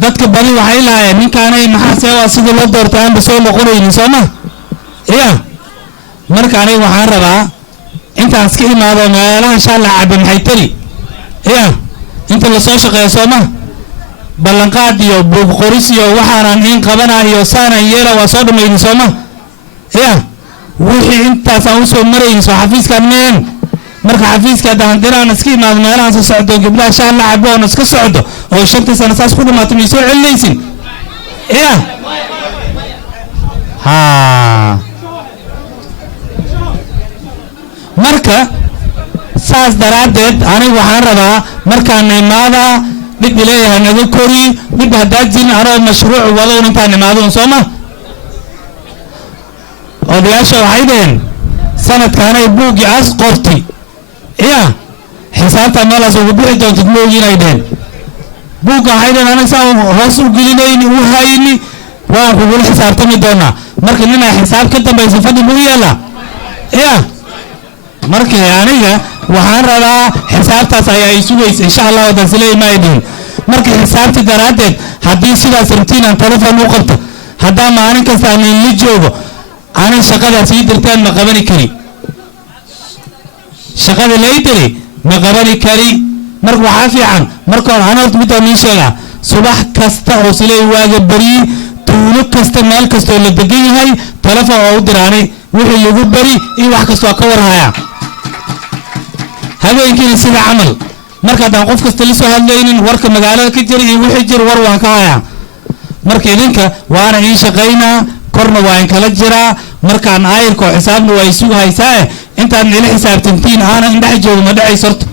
dadka bari waxay lahaayeen ninkaanay maxaa seewaa sidii loo doortay aanba soo noqonaynin soo ma iya marka aniga waxaan rabaa intaan iska imaado meelaha shaalla cabbi maxay tari iya inta lasoo shaqeeyo soo ma ballanqaad iyo buug qoris iyo waxaanan in qabanaa iyo saanaan yeela waa soo dhamaynin soo ma iya wixii intaasaan usoo maraynin soo xafiiskaan meen marka xafiiska haddaan diraan iska imaado meelahaan soo socdo gabdhaha shaalla cabbi oona iska socdo oo 5 sano saas ku dhamaato may soo celinaysin iya haa marka saas daraaddeed aniga waxaan rabaa markaan imaada dhib ileeyahay naga kori dhib haddaad jirin anoo mashruuc wadoon intaan imaado soo ma odayaasha waxay dhaheen sanadkaanay buuggii as qortay iya xisaabta meelaas ugu bixi doontid moogi inay dhaheen buugga waxay dhaheen anaga saan hoos u gelinayni u hayni waan kugula xisaabtami doonaa marka ninaa xisaab ka dambaysa fadhi muu yeelaa iya marka aniga waxaan rabaa xisaabtaas ayaa ay sugaysa insha allah wadan sileey ma idin marka xisaabti daraaddeed haddii sidaas rabtiin aan telefon u qabto haddaa maalin kasta aan la joogo aanay shaqadaas ii dirtaan ma qabani kari shaqada lay diri ma qabani kari marka waxaa fiican marka hore aan horta midaan ii sheegaa subax kasta oo sileey waaga bari tuulo kasta meel kastoo la degan yahay telefon oo u diraanay wixii lagu bari iyo wax kastoo ka warhaya habeenkiina sida camal marka haddaan qof kasta la soo hadlaynin warka magaalada ka jira iyo wixii jira war waan ka hayaa marka idinka waana ii shaqaynaa korna waa in kala jiraa markaan aayirka oo xisaabna waa isugu haysaa intaad ila xisaabtantiin aana indhex joogo ma dhacayso horta